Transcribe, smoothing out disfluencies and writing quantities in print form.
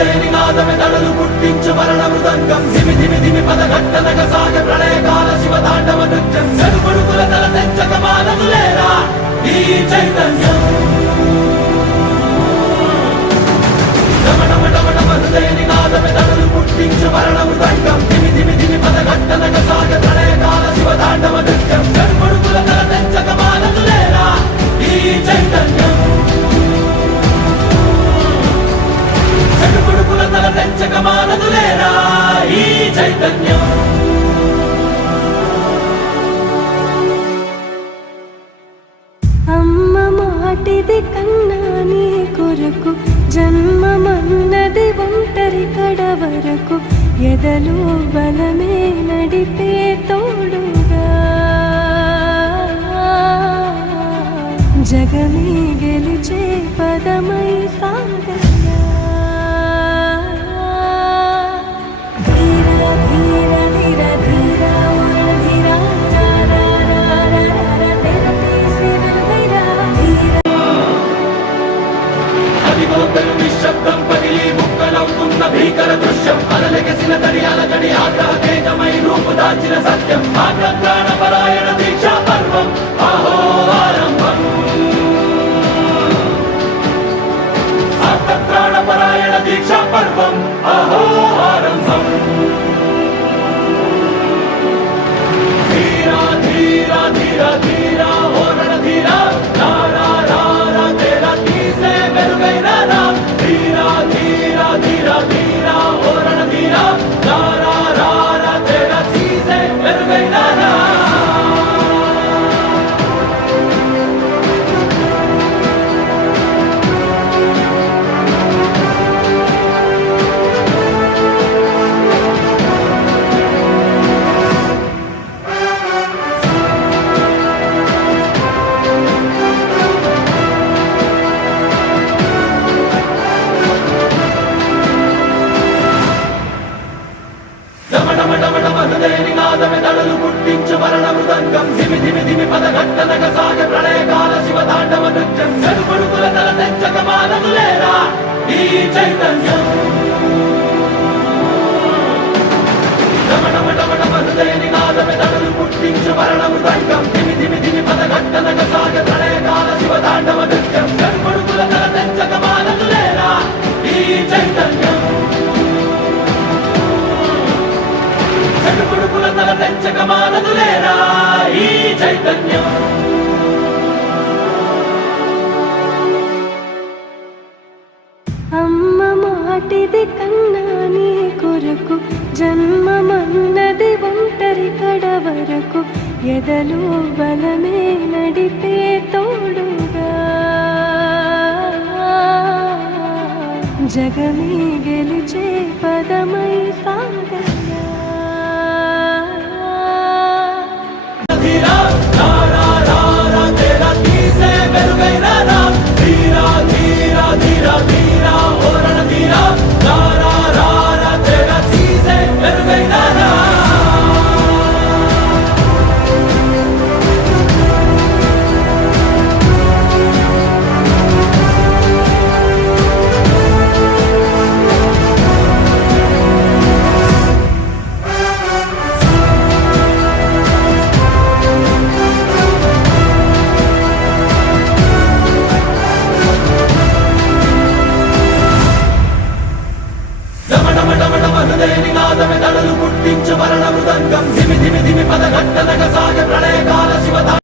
హృదయ నినాదమే దడలు పుట్టించు మరణ మృదంగం ధిమి ధిమి ధిమి పదఘట్టనగ సాగే ప్రళయకాల శివ తాండవ నృత్యం చెడుపుడుకుల తల తెంచక మానదులేరా ఈ చైతన్యం హృదయ నినాదమే దడలు పుట్టించు మరణ మృదంగం ధిమి ధిమి ధిమి పదఘట్టనగ సాగే ప్రళయకాల శివ తాండవ నృత్యం చెడుపుడుకుల తల తెంచక మానదులేరా ఈ చైతన్యం చెడుపుడుకుల తల తెంచక మానదులేరా ఈ చైతన్యం అమ్మ మాటిది కన్నా నీ కొరకు జన్మమన్నది ఒంటరి కడ వరకు ఎదలో బలమే నడిపే తోడుగా జగమే గెలిచే పదమై సాగగా ధీర ధీర ధీర ధీర ధీర నిశ్శబ్దం పగిలి ముక్కలవుతున్న భీకర దృశ్యం అలలెగసిన దర్యాల గడి ఆగ్రహ తేజమై రూపు దాల్చిన సత్యం ఆగ్రహపరాయణ దీక్షా పర్వం అహో ఆరంభం ఆగ్రహపరాయణ దీక్షా పర్వం అహో ఆరంభం ధీరా ధీరా ధీరా ధీరా ఓరణ ధీరా రారా రారా తేరా తీసే మెరుగైన రా ధీరా ధీరా ధీరా ధీరా ఓరణ ధీరా రారా రారా తేరా తీసే మెరుగైన రా హృదయ నినాదమే దడలు పుట్టించు మరణ మృదంగం ధిమి ధిమి ధిమి పదఘట్టనగ సాగే ప్రళయకాల శివ తాండవ నృత్యం చెడుపుడుకుల తల తెంచక మానదులేరా ఈ చైతన్యం హృదయ నినాదమే దడలు పుట్టించు మరణ మృదంగం ధిమి ధిమి ధిమి పదఘట్టనగ సాగే ప్రళయకాల శివ తాండవ నృత్యం చెడుపుడుకుల తల తెంచక మానదులేరా ఈ చైతన్యం చెడుపుడుకుల తల తెంచక మానదులేరా ఈ చైతన్యం అమ్మ మాటిది కన్నా నీ కొరకు జన్మమన్నది ఒంటరి కడ వరకు ఎదలో బలమే నడిపే తోడుగా జగమే గెలిచే పదమై సాగగా ధీరా రారా రారా తేరా తీసే మెరుగైన రా ధీరా ధీరా ధీరా ధీరా ఓరణ ధీరా రారా రారా తేరా తీసే మెరుగైన రా హృదయ నినాదమే దడలు పుట్టించు మరణ మృదంగం ధిమి ధిమి ధిమి పదఘట్టనగ సాగే ప్రళయకాల శివ